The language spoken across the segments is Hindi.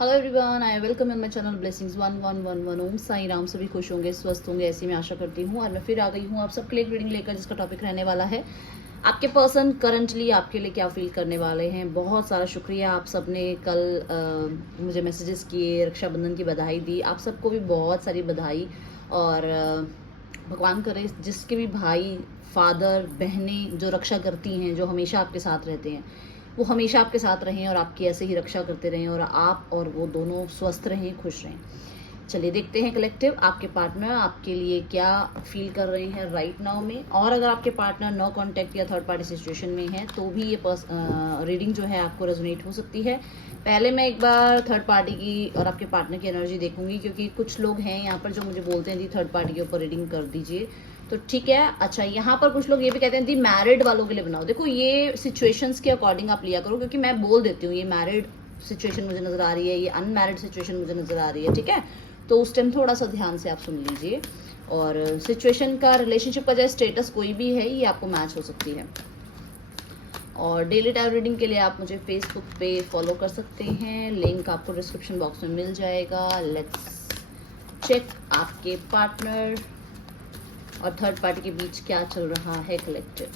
Hello everyone, I welcome in my channel blessings 1111। ओम साई राम। सभी खुश होंगे, स्वस्थ होंगे, ऐसी मैं आशा करती हूँ। और मैं फिर आ गई हूँ आप सबके लिए एक रीडिंग लेकर, जिसका टॉपिक रहने वाला है आपके पर्सन करंटली आपके लिए क्या फील करने वाले हैं। बहुत सारा शुक्रिया, आप सब ने कल मुझे मैसेजेस किए, रक्षाबंधन की बधाई दी। आप सबको भी बहुत सारी बधाई। और भगवान करे जिसके भी भाई, फादर, बहनें जो रक्षा करती हैं, जो हमेशा आपके साथ रहते हैं, वो हमेशा आपके साथ रहें और आपकी ऐसे ही रक्षा करते रहें, और आप और वो दोनों स्वस्थ रहें, खुश रहें। चलिए देखते हैं कलेक्टिव आपके पार्टनर आपके लिए क्या फील कर रहे हैं राइट नाउ में। और अगर आपके पार्टनर नो कांटेक्ट या थर्ड पार्टी सिचुएशन में है तो भी ये रीडिंग जो है आपको रेजोनेट हो सकती है। पहले मैं एक बार थर्ड पार्टी की और आपके पार्टनर की एनर्जी देखूंगी, क्योंकि कुछ लोग हैं यहाँ पर जो मुझे बोलते हैं दी थर्ड पार्टी के ऊपर रीडिंग कर दीजिए, तो ठीक है। अच्छा, यहाँ पर कुछ लोग ये भी कहते हैं दी मैरिड वालों के लिए बनाओ। देखो, ये सिचुएशंस के अकॉर्डिंग आप लिया करो, क्योंकि मैं बोल देती हूँ ये मैरिड सिचुएशन मुझे नजर आ रही है, ये अनमैरिड सिचुएशन मुझे नजर आ रही है, ठीक है। तो उस टाइम थोड़ा सा ध्यान से आप सुन लीजिए। और सिचुएशन का, रिलेशनशिप का चाहे स्टेटस कोई भी है, ये आपको मैच हो सकती है। और डेली टाइम रीडिंग के लिए आप मुझे फेसबुक पे फॉलो कर सकते हैं, लिंक आपको डिस्क्रिप्शन बॉक्स में मिल जाएगा। लेट्स चेक आपके पार्टनर और थर्ड पार्टी के बीच क्या चल रहा है कलेक्टिव।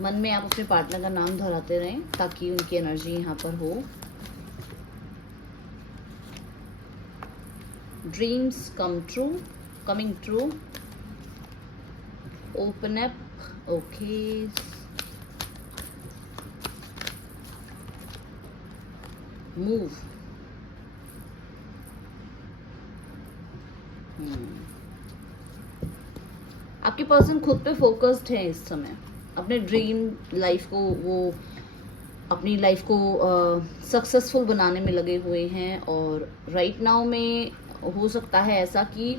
मन में आप अपने पार्टनर का नाम दोहराते रहें ताकि उनकी एनर्जी यहाँ पर हो। Dreams coming true, open up, okay, move, आपके पर्सन खुद पे फोकस्ड है इस समय, अपने ड्रीम लाइफ को, वो अपनी लाइफ को सक्सेसफुल बनाने में लगे हुए हैं। और राइट नाउ में हो सकता है ऐसा कि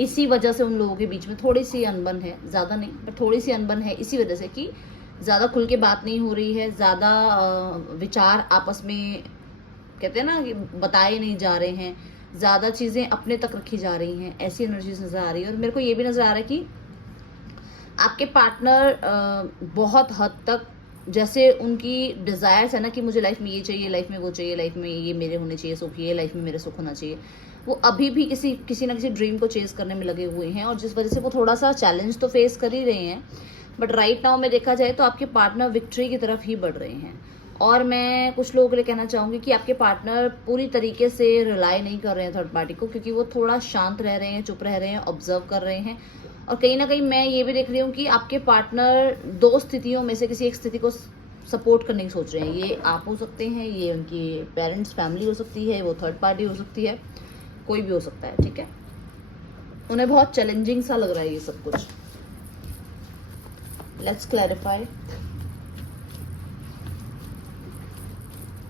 इसी वजह से उन लोगों के बीच में थोड़ी सी अनबन है, ज़्यादा नहीं पर थोड़ी सी अनबन है, इसी वजह से कि ज़्यादा खुल के बात नहीं हो रही है, ज़्यादा विचार आपस में कहते हैं ना कि बताए नहीं जा रहे हैं, ज़्यादा चीज़ें अपने तक रखी जा रही हैं, ऐसी एनर्जीज नज़र आ रही है। और मेरे को ये भी नज़र आ रहा है कि आपके पार्टनर बहुत हद तक, जैसे उनकी डिज़ायर्स है ना कि मुझे लाइफ में ये चाहिए, लाइफ में वो चाहिए, लाइफ में ये मेरे होने चाहिए सुख, ये लाइफ में मेरे सुख होना चाहिए, वो अभी भी किसी ना किसी ड्रीम को चेज करने में लगे हुए हैं। और जिस वजह से वो थोड़ा सा चैलेंज तो फेस कर ही रहे हैं, बट राइट नाउ में देखा जाए तो आपके पार्टनर विक्ट्री की तरफ ही बढ़ रहे हैं। और मैं कुछ लोगों के लिए कहना चाहूँगी कि आपके पार्टनर पूरी तरीके से रिलाई नहीं कर रहे हैं थर्ड पार्टी को, क्योंकि वो थोड़ा शांत रह रहे हैं, चुप रह रहे हैं, ऑब्जर्व कर रहे हैं। और कहीं ना कहीं मैं ये भी देख रही हूँ कि आपके पार्टनर दो स्थितियों में से किसी एक स्थिति को सपोर्ट करने की सोच रहे हैं। ये आप हो सकते हैं, ये उनकी पेरेंट्स फैमिली हो सकती है, वो थर्ड पार्टी हो सकती है, कोई भी हो सकता है, ठीक है। उन्हें बहुत चैलेंजिंग सा लग रहा है ये सब कुछ। Let's clarify.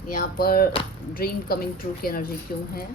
यहाँ पर ड्रीम कमिंग ट्रू की एनर्जी क्यों है?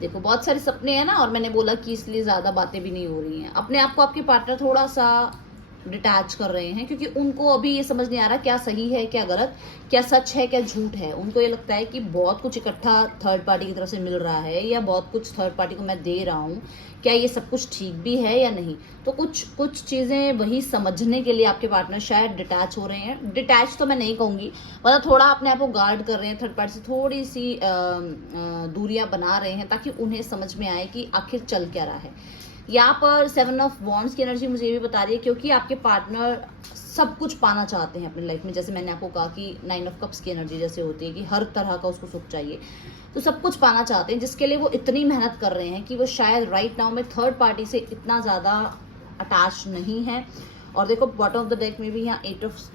देखो, बहुत सारे सपने हैं ना, और मैंने बोला कि इसलिए ज़्यादा बातें भी नहीं हो रही हैं। अपने आप को आपके पार्टनर थोड़ा सा डिटैच कर रहे हैं, क्योंकि उनको अभी ये समझ नहीं आ रहा क्या सही है, क्या गलत, क्या सच है, क्या झूठ है। उनको ये लगता है कि बहुत कुछ इकट्ठा थर्ड पार्टी की तरफ से मिल रहा है, या बहुत कुछ थर्ड पार्टी को मैं दे रहा हूँ, क्या ये सब कुछ ठीक भी है या नहीं। तो कुछ चीज़ें वही समझने के लिए आपके पार्टनर शायद डिटैच हो रहे हैं। डिटैच तो मैं नहीं कहूँगी, मतलब थोड़ा अपने आप को गार्ड कर रहे हैं, थर्ड पार्टी से थोड़ी सी दूरियां बना रहे हैं, ताकि उन्हें समझ में आए कि आखिर चल क्या रहा है। यहाँ पर 7 ऑफ वॉन्ड्स की एनर्जी मुझे ये भी बता रही है, क्योंकि आपके पार्टनर सब कुछ पाना चाहते हैं अपनी लाइफ में। जैसे मैंने आपको कहा कि 9 ऑफ कप्स की एनर्जी जैसे होती है कि हर तरह का उसको सुख चाहिए, तो सब कुछ पाना चाहते हैं, जिसके लिए वो इतनी मेहनत कर रहे हैं कि वो शायद राइट नाउ में थर्ड पार्टी से इतना ज़्यादा अटैच नहीं है। और देखो, बॉटम ऑफ द डेक में भी यहाँ 8 ऑफ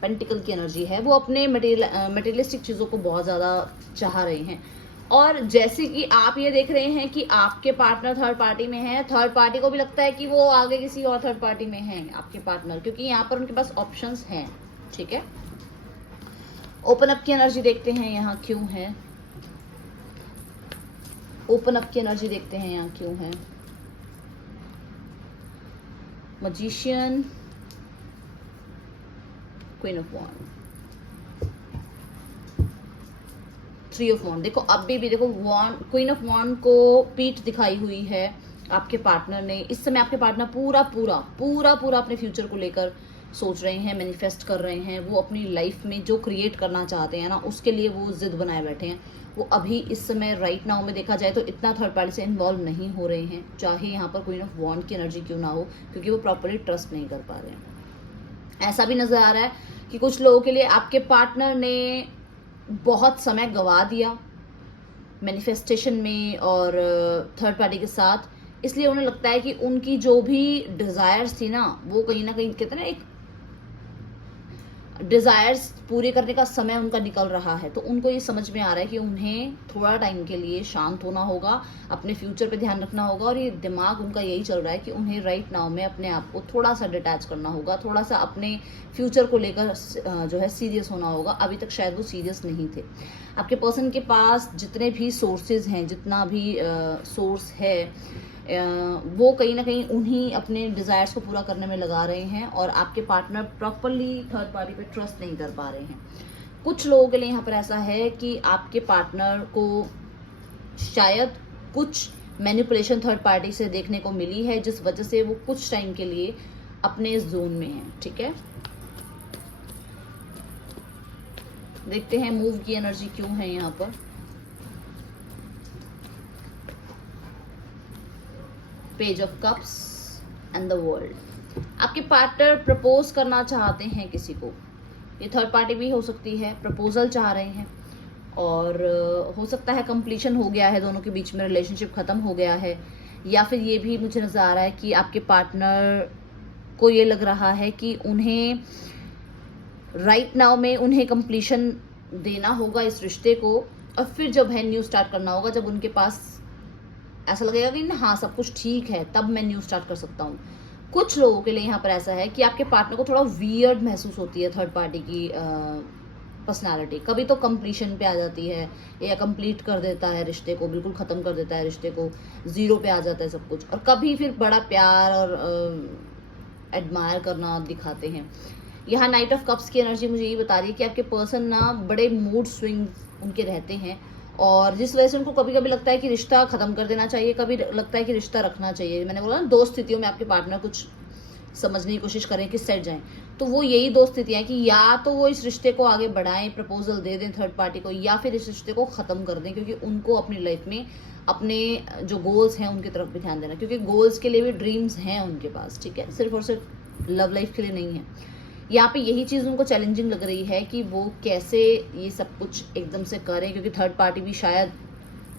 पेंटिकल की एनर्जी है। वो अपने मटेरियलिस्टिक चीज़ों को बहुत ज़्यादा चाह रहे हैं। और जैसे कि आप ये देख रहे हैं कि आपके पार्टनर थर्ड पार्टी में है, थर्ड पार्टी को भी लगता है कि वो आगे किसी और थर्ड पार्टी में है आपके पार्टनर, क्योंकि यहाँ पर उनके पास ऑप्शंस हैं, ठीक है। ओपन अप की एनर्जी देखते हैं यहाँ क्यों है। ओपन अप की एनर्जी देखते हैं यहाँ क्यों है। Magician, queen of wand, 3 of wand. देखो, अभी भी देखो, वॉन्ड, क्वीन ऑफ वॉन्ड को पीठ दिखाई हुई है आपके पार्टनर ने। इस समय आपके पार्टनर पूरा पूरा पूरा पूरा अपने फ्यूचर को लेकर सोच रहे हैं, मैनिफेस्ट कर रहे हैं, वो अपनी लाइफ में जो क्रिएट करना चाहते हैं ना, उसके लिए वो जिद बनाए बैठे हैं। वो अभी इस समय राइट नाउ में देखा जाए तो इतना थर्ड पार्टी से इन्वॉल्व नहीं हो रहे हैं, चाहे यहाँ पर क्वीन ऑफ वॉन्ड की एनर्जी क्यों ना हो, क्योंकि वो प्रॉपरली ट्रस्ट नहीं कर पा रहे हैं। ऐसा भी नजर आ रहा है कि कुछ लोगों के लिए आपके पार्टनर ने बहुत समय गंवा दिया मैनिफेस्टेशन में और थर्ड पार्टी के साथ, इसलिए उन्हें लगता है कि उनकी जो भी डिजायर्स थी ना, वो कहीं ना कहीं कहते हैं ना, एक डिजायर्स पूरे करने का समय उनका निकल रहा है। तो उनको ये समझ में आ रहा है कि उन्हें थोड़ा टाइम के लिए शांत होना होगा, अपने फ्यूचर पे ध्यान रखना होगा, और ये दिमाग उनका यही चल रहा है कि उन्हें राइट नाउ में अपने आप को थोड़ा सा डिटैच करना होगा, थोड़ा सा अपने फ्यूचर को लेकर जो है सीरियस होना होगा। अभी तक शायद वो सीरियस नहीं थे। आपके पर्सन के पास जितने भी सोर्सेज हैं, जितना भी सोर्स है, वो कहीं ना कहीं उन्हीं अपने डिज़ायर्स को पूरा करने में लगा रहे हैं, और आपके पार्टनर प्रॉपरली थर्ड पार्टी पे ट्रस्ट नहीं कर पा रहे हैं। कुछ लोगों के लिए यहाँ पर ऐसा है कि आपके पार्टनर को शायद कुछ मैनिपुलेशन थर्ड पार्टी से देखने को मिली है, जिस वजह से वो कुछ टाइम के लिए अपने जोन में है। ठीक है, देखते हैं मूव की एनर्जी क्यों है यहाँ पर। Page of cups and the world. आपके पार्टनर प्रपोज करना चाहते हैं किसी को, ये थर्ड पार्टी भी हो सकती है, प्रपोजल चाह रहे हैं, और हो सकता है कंप्लीशन हो गया है, दोनों के बीच में रिलेशनशिप खत्म हो गया है, या फिर ये भी मुझे नजर आ रहा है कि आपके पार्टनर को ये लग रहा है कि उन्हें राइट नाउ में उन्हें कंप्लीशन देना होगा इस रिश्ते को, और फिर जब है न्यू स्टार्ट करना होगा, जब उनके पास ऐसा लगेगा कि हाँ सब कुछ ठीक है, तब मैं न्यू स्टार्ट कर सकता हूँ। कुछ लोगों के लिए यहाँ पर ऐसा है कि आपके पार्टनर को थोड़ा वियर्ड महसूस होती है थर्ड पार्टी की पर्सनालिटी। कभी तो कंप्लीशन पे आ जाती है, या कंप्लीट कर देता है रिश्ते को, बिल्कुल ख़त्म कर देता है रिश्ते को, जीरो पे आ जाता है सब कुछ, और कभी फिर बड़ा प्यार और एडमायर करना दिखाते हैं। यहाँ नाइट ऑफ कप्स की एनर्जी मुझे ये बता रही है कि आपके पर्सन ना बड़े मूड स्विंग उनके रहते हैं, और जिस वजह से उनको कभी कभी लगता है कि रिश्ता खत्म कर देना चाहिए, कभी लगता है कि रिश्ता रखना चाहिए। मैंने बोला ना, दो स्थितियों में आपके पार्टनर कुछ समझने की कोशिश करें कि सेट जाएं, तो वो यही दो स्थितियां हैं कि या तो वो इस रिश्ते को आगे बढ़ाएं, प्रपोजल दे दें थर्ड पार्टी को, या फिर इस रिश्ते को ख़त्म कर दें, क्योंकि उनको अपनी लाइफ में अपने जो गोल्स हैं उनकी तरफ भी ध्यान देना, क्योंकि गोल्स के लिए भी ड्रीम्स हैं उनके पास। ठीक है, सिर्फ और सिर्फ लव लाइफ के लिए नहीं है। यहाँ पे यही चीज़ उनको चैलेंजिंग लग रही है कि वो कैसे ये सब कुछ एकदम से करें, क्योंकि थर्ड पार्टी भी शायद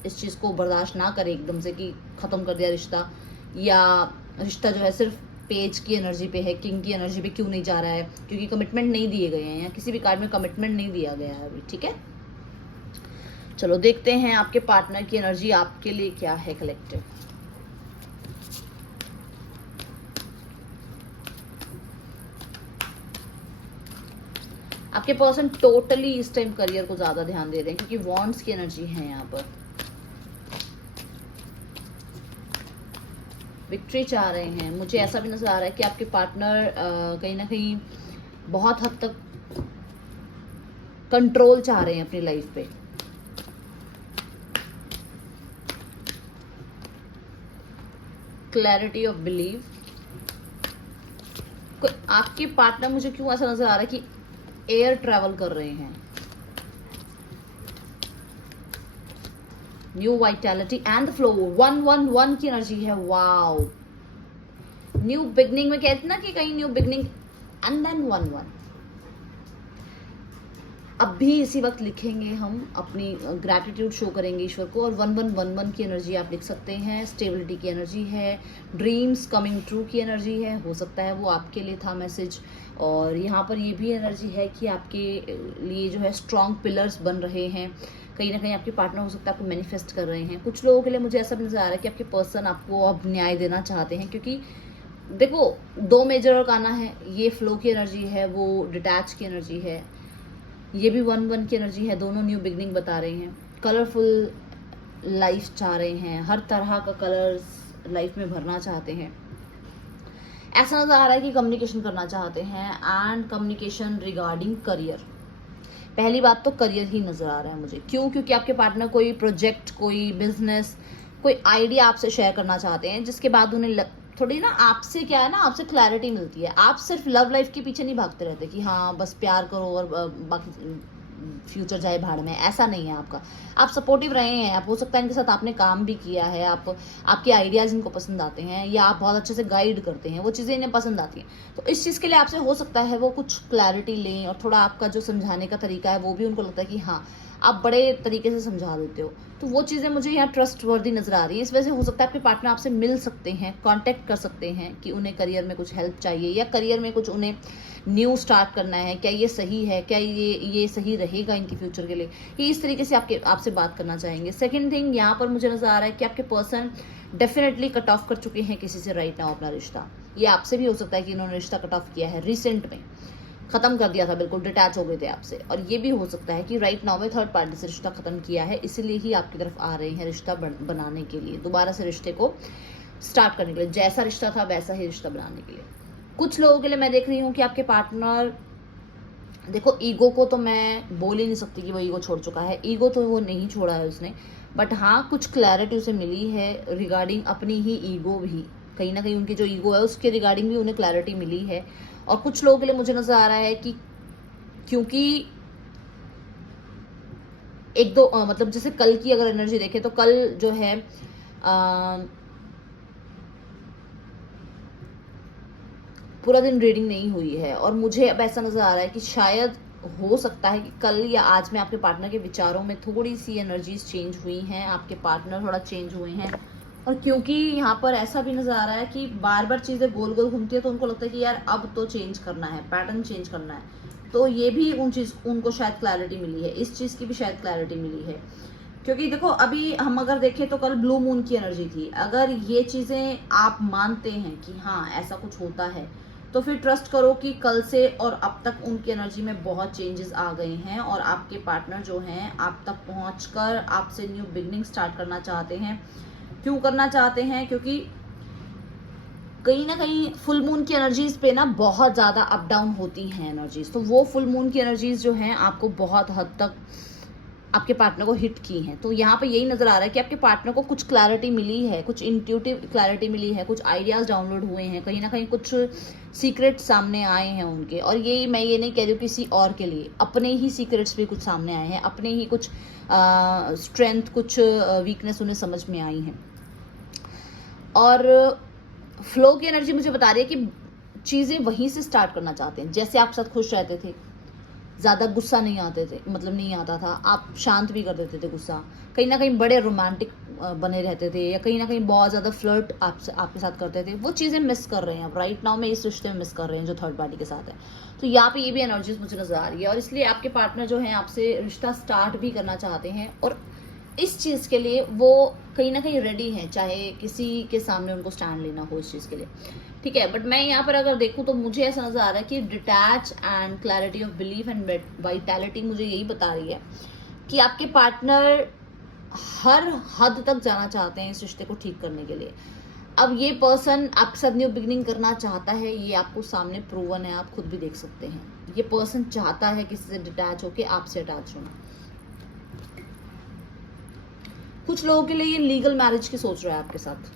इस चीज़ को बर्दाश्त ना करे एकदम से कि ख़त्म कर दिया रिश्ता, या रिश्ता जो है सिर्फ पेज की एनर्जी पे है, किंग की एनर्जी पे क्यों नहीं जा रहा है, क्योंकि कमिटमेंट नहीं दिए गए हैं, या किसी भी कार्ड में कमिटमेंट नहीं दिया गया है अभी। ठीक है, चलो देखते हैं आपके पार्टनर की एनर्जी आपके लिए क्या है कलेक्टिव। आपके पर्सन टोटली इस टाइम करियर को ज्यादा ध्यान दे रहे हैं, क्योंकि वॉन्ड्स की एनर्जी है यहाँ पर। विक्ट्री चाह रहे हैं। मुझे ऐसा भी नजर आ रहा है कि आपके पार्टनर कहीं ना कहीं बहुत हद तक कंट्रोल चाह रहे हैं अपनी लाइफ पे। Clarity of believe. आपके पार्टनर मुझे क्यों ऐसा नजर आ रहा है कि एयर ट्रैवल कर रहे हैं। New vitality and flow. 111 की एनर्जी है। वाओ, न्यू बिगनिंग में कहते ना कि कहीं न्यू बिगनिंग एंड देन 11। अब भी इसी वक्त लिखेंगे हम, अपनी ग्रैटिट्यूड शो करेंगे ईश्वर को, और 1111 की एनर्जी आप लिख सकते हैं। स्टेबिलिटी की एनर्जी है, ड्रीम्स कमिंग ट्रू की एनर्जी है। हो सकता है वो आपके लिए था मैसेज। और यहाँ पर ये भी एनर्जी है कि आपके लिए जो है स्ट्रॉन्ग पिलर्स बन रहे हैं। कहीं ना कहीं आपके पार्टनर हो सकता है आपको मैनिफेस्ट कर रहे हैं। कुछ लोगों के लिए मुझे ऐसा भी नजर आ रहा है कि आपके पर्सन आपको अब न्याय देना चाहते हैं, क्योंकि देखो 2 मेजर आर्काना है। ये फ्लो की एनर्जी है, वो डिटैच की एनर्जी है। ये भी 11 की एनर्जी है। दोनों न्यू बिगनिंग बता रहे हैं। कलरफुल लाइफ चाह रहे हैं, हर तरह का कलर्स लाइफ में भरना चाहते हैं। ऐसा नजर आ रहा है कि कम्युनिकेशन करना चाहते हैं, एंड कम्युनिकेशन रिगार्डिंग करियर। पहली बात तो करियर ही नजर आ रहा है मुझे। क्यों? क्योंकि आपके पार्टनर कोई प्रोजेक्ट, कोई बिजनेस, कोई आइडिया आपसे शेयर करना चाहते हैं, जिसके बाद उन्हें थोड़ी ना आपसे क्या है ना, आपसे क्लैरिटी मिलती है। आप सिर्फ लव लाइफ के पीछे नहीं भागते रहते कि हाँ बस प्यार करो और बाकी फ्यूचर जाए भाड़ में, ऐसा नहीं है आपका। आप सपोर्टिव रहे हैं, आप हो सकता है इनके साथ आपने काम भी किया है, आप आपके आइडियाज़ इनको पसंद आते हैं, या आप बहुत अच्छे से गाइड करते हैं, वो चीज़ें इन्हें पसंद आती हैं। तो इस चीज़ के लिए आपसे हो सकता है वो कुछ क्लैरिटी लें, और थोड़ा आपका जो समझाने का तरीका है वो भी उनको लगता है कि हाँ आप बड़े तरीके से समझा देते हो। तो वो चीज़ें मुझे यहाँ ट्रस्ट वर्दी नज़र आ रही है। इस वजह से हो सकता है आपके पार्टनर आपसे मिल सकते हैं, कांटेक्ट कर सकते हैं कि उन्हें करियर में कुछ हेल्प चाहिए, या करियर में कुछ उन्हें न्यू स्टार्ट करना है, क्या ये सही है, क्या ये सही रहेगा इनके फ्यूचर के लिए, ये इस तरीके से आपसे बात करना चाहेंगे। सेकेंड थिंग यहाँ पर मुझे नज़र आ रहा है कि आपके पर्सन डेफिनेटली कट ऑफ कर चुके हैं किसी से राइट नाउ अपना रिश्ता। ये आपसे भी हो सकता है कि इन्होंने रिश्ता कट ऑफ किया है, रिसेंट में खत्म कर दिया था, बिल्कुल डिटैच हो गए थे आपसे। और ये भी हो सकता है कि राइट नाउ में थर्ड पार्टी से रिश्ता खत्म किया है, इसीलिए ही आपकी तरफ आ रहे हैं रिश्ता बनाने के लिए, दोबारा से रिश्ते को स्टार्ट करने के लिए। जैसा रिश्ता था वैसा ही रिश्ता बनाने के लिए। कुछ लोगों के लिए मैं देख रही हूँ कि आपके पार्टनर, देखो ईगो को तो मैं बोल ही नहीं सकती कि वो ईगो छोड़ चुका है, ईगो तो वो नहीं छोड़ा है उसने, बट हाँ कुछ क्लैरिटी उसे मिली है रिगार्डिंग अपनी ही ईगो भी। कहीं ना कहीं उनकी जो ईगो है उसके रिगार्डिंग भी उन्हें क्लैरिटी मिली है। और कुछ लोगों के लिए मुझे नजर आ रहा है कि क्योंकि एक दो मतलब जैसे कल की अगर एनर्जी देखें तो कल जो है पूरा दिन रीडिंग नहीं हुई है, और मुझे अब ऐसा नजर आ रहा है कि शायद हो सकता है कि कल या आज में आपके पार्टनर के विचारों में थोड़ी सी एनर्जीज चेंज हुई हैं, आपके पार्टनर थोड़ा चेंज हुए हैं। और क्योंकि यहाँ पर ऐसा भी नजर आ रहा है कि बार बार चीज़ें गोल गोल घूमती है, तो उनको लगता है कि यार अब तो चेंज करना है, पैटर्न चेंज करना है। तो ये भी उनको शायद क्लैरिटी मिली है, इस चीज़ की भी शायद क्लैरिटी मिली है। क्योंकि देखो अभी हम अगर देखें तो कल ब्लू मून की एनर्जी थी। अगर ये चीज़ें आप मानते हैं कि हाँ ऐसा कुछ होता है, तो फिर ट्रस्ट करो कि कल से और अब तक उनकी एनर्जी में बहुत चेंजेस आ गए हैं, और आपके पार्टनर जो हैं आप तक पहुंचकर आपसे न्यू बिगनिंग स्टार्ट करना चाहते हैं। क्यों करना चाहते हैं? क्योंकि कहीं ना कहीं फुल मून की एनर्जीज पे ना बहुत ज़्यादा अप डाउन होती हैं एनर्जीज, तो वो फुल मून की एनर्जीज जो हैं आपको बहुत हद तक आपके पार्टनर को हिट की हैं। तो यहाँ पे यही नज़र आ रहा है कि आपके पार्टनर को कुछ क्लैरिटी मिली है, कुछ इंट्यूटिव क्लैरिटी मिली है, कुछ आइडियाज़ डाउनलोड हुए हैं, कहीं ना कहीं कुछ सीक्रेट सामने आए हैं उनके। और ये मैं ये नहीं कह रही हूँ किसी और के लिए, अपने ही सीक्रेट्स भी कुछ सामने आए हैं, अपने ही कुछ स्ट्रेंथ, कुछ वीकनेस उन्हें समझ में आई हैं। और फ्लो की एनर्जी मुझे बता रही है कि चीज़ें वहीं से स्टार्ट करना चाहते हैं। जैसे आप साथ खुश रहते थे, ज़्यादा गुस्सा नहीं आते थे, मतलब नहीं आता था, आप शांत भी कर देते थे गुस्सा, कहीं ना कहीं बड़े रोमांटिक बने रहते थे, या कहीं ना कहीं बहुत ज़्यादा फ्लर्ट आपके साथ करते थे, वो चीज़ें मिस कर रहे हैं अब राइट नाउ में, इस रिश्ते में मिस कर रहे हैं जो थर्ड पार्टी के साथ है। तो यहाँ पे ये भी एनर्जीज मुझे नज़र आ रही है, और इसलिए आपके पार्टनर जो हैं आपसे रिश्ता स्टार्ट भी करना चाहते हैं, और इस चीज़ के लिए वो कहीं ना कहीं रेडी हैं, चाहे किसी के सामने उनको स्टैंड लेना हो इस चीज़ के लिए, ठीक है। बट मैं यहाँ पर अगर देखूँ तो मुझे ऐसा नज़र आ रहा है कि detach and clarity of belief and vitality मुझे यही बता रही है कि आपके पार्टनर हर हद तक जाना चाहते हैं इस रिश्ते को ठीक करने के लिए। अब ये पर्सन आपके साथ न्यू बिगनिंग करना चाहता है, ये आपको सामने प्रूवन है, आप खुद भी देख सकते हैं। ये पर्सन चाहता है किसी से डिटैच होकर आपसे अटैच होना। कुछ लोगों के लिए ये लीगल मैरिज की सोच रहा है आपके साथ,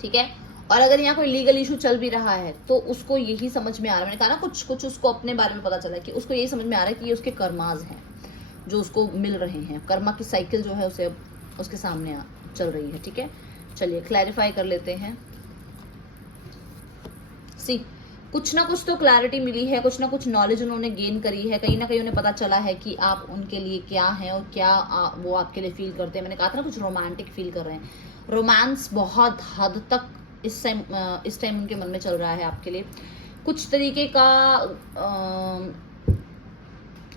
ठीक है। और अगर यहाँ कोई लीगल इशू चल भी रहा है तो उसको यही समझ में आ रहा है, मैंने कहा ना कुछ कुछ उसको अपने बारे में पता चला कि उसको यही समझ में आ रहा है कि ये उसके कर्माज हैं जो उसको मिल रहे हैं, कर्मा की साइकिल जो है उसे अब उसके सामने चल रही है, ठीक है। चलिए क्लैरिफाई कर लेते हैं। सी कुछ ना कुछ तो क्लैरिटी मिली है, कुछ ना कुछ नॉलेज उन्होंने गेन करी है, कहीं ना कहीं उन्हें पता चला है कि आप उनके लिए क्या हैं और क्या वो आपके लिए फील करते हैं। मैंने कहा था ना कुछ रोमांटिक फील कर रहे हैं, रोमांस बहुत हद तक इस टाइम उनके मन में चल रहा है आपके लिए। कुछ तरीके का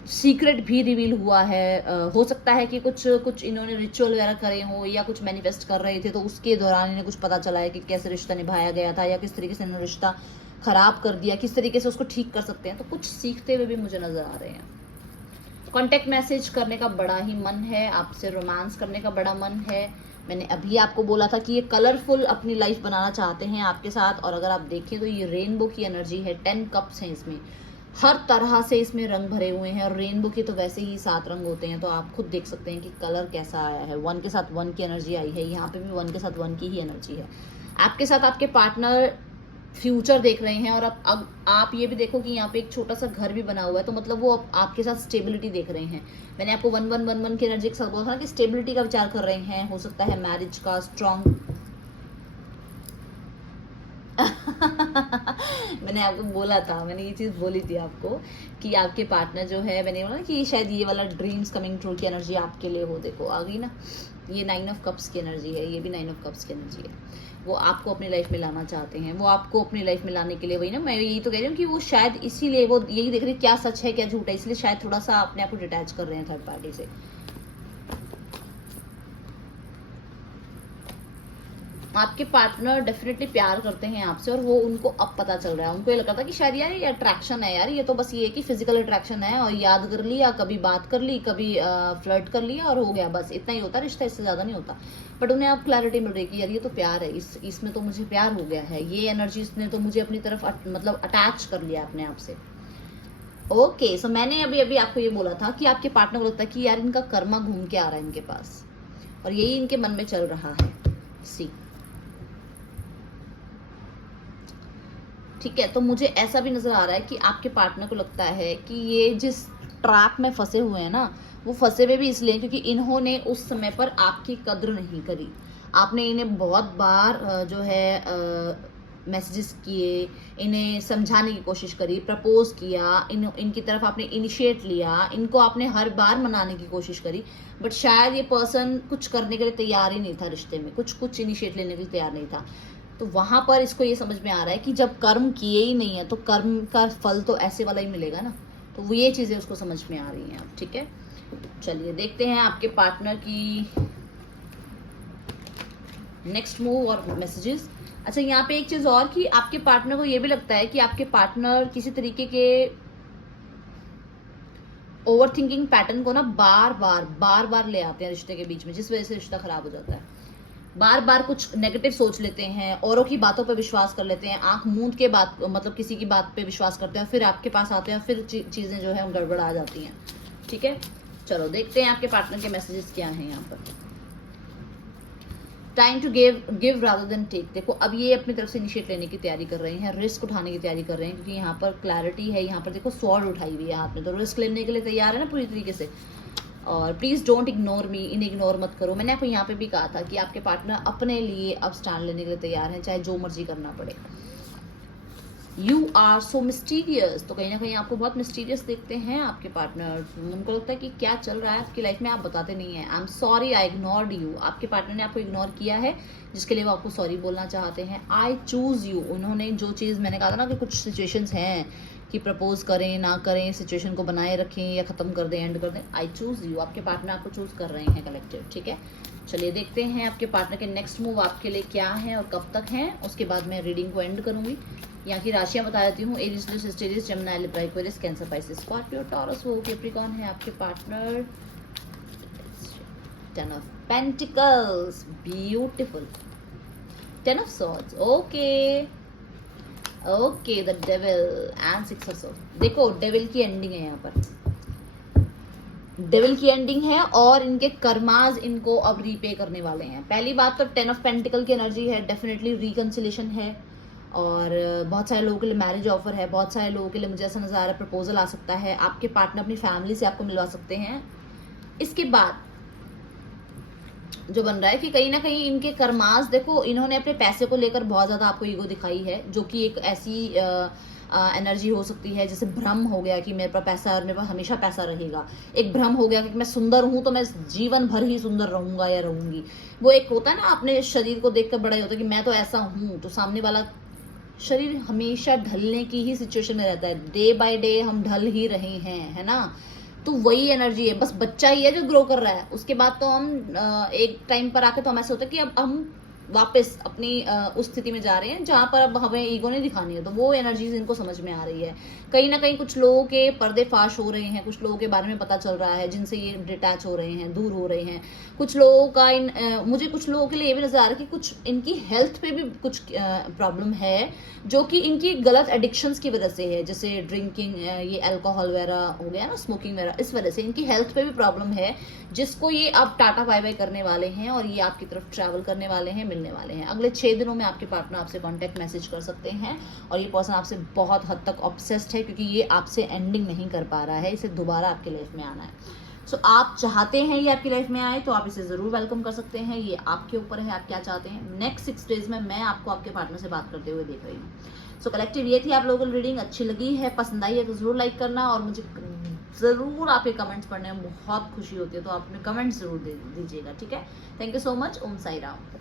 सीक्रेट भी रिवील हुआ है। हो सकता है कि कुछ इन्होंने रिचुअल वगैरह करे हो, या कुछ मैनिफेस्ट कर रहे थे तो उसके दौरान इन्हें कुछ पता चला है कि कैसे रिश्ता निभाया गया था, या किस तरीके से इन्होंने रिश्ता खराब कर दिया, किस तरीके से उसको ठीक कर सकते हैं। तो कुछ सीखते हुए भी मुझे नजर आ रहे हैं। कॉन्टेक्ट मैसेज करने का बड़ा ही मन है, आपसे रोमांस करने का बड़ा मन है। मैंने अभी आपको बोला था कि ये कलरफुल अपनी लाइफ बनाना चाहते हैं आपके साथ। और अगर आप देखें तो ये रेनबो की एनर्जी है, 10 कप्स हैं इसमें, हर तरह से इसमें रंग भरे हुए हैं। और रेनबो के तो वैसे ही 7 रंग होते हैं, तो आप खुद देख सकते हैं कि कलर कैसा आया है। 1 के साथ 1 की एनर्जी आई है, यहाँ पे भी 1 के साथ 1 की ही एनर्जी है। आपके साथ आपके पार्टनर फ्यूचर देख रहे हैं, और अब आप ये भी देखो कि यहाँ पे एक छोटा सा घर भी बना हुआ है, तो मतलब वो आपके साथ स्टेबिलिटी देख रहे हैं। मैंने आपको 1111 की एनर्जी के साथ बोला था कि स्टेबिलिटी का विचार कर रहे हैं, हो सकता है मैरिज का स्ट्रॉन्ग मैंने आपको बोला था, मैंने ये चीज़ बोली थी आपको कि आपके पार्टनर जो है, मैंने बोला कि शायद ये वाला ड्रीम्स कमिंग ट्रू की एनर्जी आपके लिए हो। देखो आ गई ना, ये 9 ऑफ कप्स की एनर्जी है, ये भी 9 ऑफ कप्स की एनर्जी है। वो आपको अपनी लाइफ में लाना चाहते हैं, वो आपको अपनी लाइफ में लाने के लिए, वही ना मैं यही तो कह रही हूँ कि वो शायद इसीलिए वो यही देख रहे क्या सच है क्या झूठ है, इसलिए शायद थोड़ा सा अपने आप को डिटैच कर रहे हैं थर्ड पार्टी से। आपके पार्टनर डेफिनेटली प्यार करते हैं आपसे, और वो उनको अब पता चल रहा है। उनको ये लगा था कि शायद यार ये अट्रैक्शन है, यार ये तो बस ये है कि फिजिकल अट्रैक्शन है, और याद कर लिया, कभी बात कर ली, कभी फ्लर्ट कर लिया और हो गया, बस इतना ही होता है रिश्ता, इससे ज़्यादा नहीं होता। बट उन्हें अब क्लैरिटी मिल रही है कि यार ये तो प्यार है, इसमें तो मुझे प्यार हो गया है, ये एनर्जी इसने तो मुझे अपनी तरफ मतलब अटैच कर लिया अपने आप से। ओके, सो मैंने अभी अभी आपको ये बोला था कि आपके पार्टनर को लगता है कि यार इनका कर्मा घूम के आ रहा है इनके पास, और यही इनके मन में चल रहा है। सी ठीक है, तो मुझे ऐसा भी नज़र आ रहा है कि आपके पार्टनर को लगता है कि ये जिस ट्रैप में फंसे हुए हैं ना, वो फंसे हुए भी इसलिए क्योंकि इन्होंने उस समय पर आपकी कद्र नहीं करी। आपने इन्हें बहुत बार जो है मैसेजेस किए, इन्हें समझाने की कोशिश करी, प्रपोज किया, इनकी तरफ आपने इनिशिएट लिया, इनको आपने हर बार मनाने की कोशिश करी, बट शायद ये पर्सन कुछ करने के लिए तैयार ही नहीं था रिश्ते में, कुछ इनिशिएट लेने के लिए तैयार नहीं था। तो वहां पर इसको ये समझ में आ रहा है कि जब कर्म किए ही नहीं है तो कर्म का फल तो ऐसे वाला ही मिलेगा ना, तो वो ये चीजें उसको समझ में आ रही हैं अब। ठीक है, चलिए देखते हैं आपके पार्टनर की नेक्स्ट मूव और मैसेजेस। अच्छा, यहाँ पे एक चीज और कि आपके पार्टनर को ये भी लगता है कि आपके पार्टनर किसी तरीके के ओवर थिंकिंग पैटर्न को ना बार बार ले आते हैं रिश्ते के बीच में, जिस वजह से रिश्ता खराब हो जाता है। बार बार कुछ नेगेटिव सोच लेते हैं, औरों की बातों पर विश्वास कर लेते हैं, आंख मूंद के बात मतलब किसी की बात पे विश्वास करते हैं, फिर आपके पास आते हैं, फिर चीजें जो है गड़बड़ आ जाती हैं। ठीक है, चलो देखते हैं आपके पार्टनर के मैसेजेस क्या हैं यहाँ पर। Time to give rather than take. देखो अब ये अपनी तरफ से इनिशिएट लेने की तैयारी कर रहे हैं, रिस्क उठाने की तैयारी कर रहे हैं, क्योंकि यहाँ पर क्लैरिटी है। यहाँ पर देखो स्वॉर्ड उठाई हुई है हाथ में, तो रिस्क लेने के लिए तैयार है ना पूरी तरीके से। और प्लीज़ डोंट इग्नोर मी, इन्हें इग्नोर मत करो। मैंने आपको यहाँ पे भी कहा था कि आपके पार्टनर अपने लिए अब स्टैंड लेने के लिए तैयार हैं, चाहे जो मर्जी करना पड़े। यू आर सो मिस्टीरियस, तो कहीं ना कहीं आपको बहुत मिस्टीरियस देखते हैं आपके पार्टनर। उनको लगता है कि क्या चल रहा है आपकी लाइफ में, आप बताते नहीं हैं। I am sorry I ignored you, आपके पार्टनर ने आपको इग्नोर किया है, जिसके लिए वो आपको सॉरी बोलना चाहते हैं। आई चूज यू, उन्होंने जो चीज़ मैंने कहा था ना कि कुछ सिचुएशंस हैं कि प्रपोज करें ना करें, सिचुएशन को बनाए रखें या ख़त्म कर दें, एंड कर दें, आई चूज़ यू, आपके पार्टनर आपको चूज़ कर रहे हैं कलेक्टिव। ठीक है, चलिए देखते हैं आपके पार्टनर के नेक्स्ट मूव आपके लिए क्या है और कब तक हैं। उसके बाद मैं रीडिंग को एंड करूंगी। यहाँ की राशियाँ बता देती हूँ। Aries, Leo, Sagittarius, Gemini, Libra, Aquarius, Cancer, Pisces, Scorpio, Taurus, वो कैप्रिकॉर्न है आपके partner. 10 of pentacles, beautiful. 10 of swords, okay the devil and 6 of swords. देखो डेविल की एंडिंग है यहाँ पर, डेविल की एंडिंग है, और इनके कर्माज इनको अब रीपे करने वाले हैं। पहली बात तो 10 ऑफ पेंटिकल की एनर्जी है, डेफिनेटली रिकंसिलेशन है, और बहुत सारे लोगों के लिए मैरिज ऑफर है, बहुत सारे लोगों के लिए मुझे ऐसा नजर आ रहा है प्रपोजल आ सकता है, आपके पार्टनर अपनी फैमिली से आपको मिलवा सकते हैं। इसके बाद जो बन रहा है कि कहीं ना कहीं इनके कर्मास, देखो इन्होंने अपने पैसे को लेकर बहुत ज्यादा आपको ईगो दिखाई है, जो कि एक ऐसी एनर्जी हो सकती है जैसे भ्रम हो गया कि मेरे पास पैसा है और मेरे पास हमेशा पैसा रहेगा। एक भ्रम हो गया कि मैं सुंदर हूं तो मैं जीवन भर ही सुंदर रहूंगा या रहूंगी। वो एक होता है ना, अपने शरीर को देखकर बड़ा ही होता है कि मैं तो ऐसा हूं, तो सामने वाला शरीर हमेशा ढलने की ही सिचुएशन में रहता है। डे बाय डे हम ढल ही रहे हैं, है ना। तो वही एनर्जी है, बस बच्चा ही है जो ग्रो कर रहा है। उसके बाद तो हम एक टाइम पर आके तो हम ऐसे होता है कि अब हम वापस अपनी उस स्थिति में जा रहे हैं जहां पर अब हमें ईगो नहीं दिखानी है। तो वो एनर्जीज इनको समझ में आ रही है। कहीं ना कहीं कुछ लोगों के पर्दे फाश हो रहे हैं, कुछ लोगों के बारे में पता चल रहा है जिनसे ये डिटैच हो रहे हैं, दूर हो रहे हैं। कुछ लोगों का मुझे कुछ लोगों के लिए ये भी नजर आ रहा है कि कुछ इनकी हेल्थ पे भी कुछ प्रॉब्लम है, जो कि इनकी गलत एडिक्शंस की वजह से है, जैसे ड्रिंकिंग, ये अल्कोहल वगैरह हो गया ना, स्मोकिंग वगैरह, इस वजह से इनकी हेल्थ पे भी प्रॉब्लम है, जिसको ये अब टाटा बाय बाय करने वाले हैं और ये आपकी तरफ ट्रैवल करने वाले हैं, मिलने मिलने वाले हैं। अगले 6 दिनों में आपके पार्टनर आपसे कॉन्टैक्ट मैसेज कर सकते हैं और ये पर्सन आपसे बहुत हद तक ऑब्सेस्ड है, क्योंकि ये आपसे एंडिंग नहीं कर पा रहा है, इसे दोबारा आपके लाइफ में आना है। सो आप चाहते हैं ये आपकी लाइफ में आए तो आप इसे ज़रूर वेलकम कर सकते हैं। ये आपके ऊपर है, आप क्या चाहते हैं। नेक्स्ट 6 डेज में मैं आपको आपके पार्टनर से बात करते हुए देख रही हूँ। सो कलेक्टिव ये थी आप लोगों को रीडिंग। अच्छी लगी है, पसंद आई है तो ज़रूर लाइक करना, और मुझे ज़रूर आपके कमेंट्स पढ़ने में बहुत खुशी होती है, तो आप अपने कमेंट्स ज़रूर दीजिएगा, ठीक है। Thank you so much. Om Sai Ram.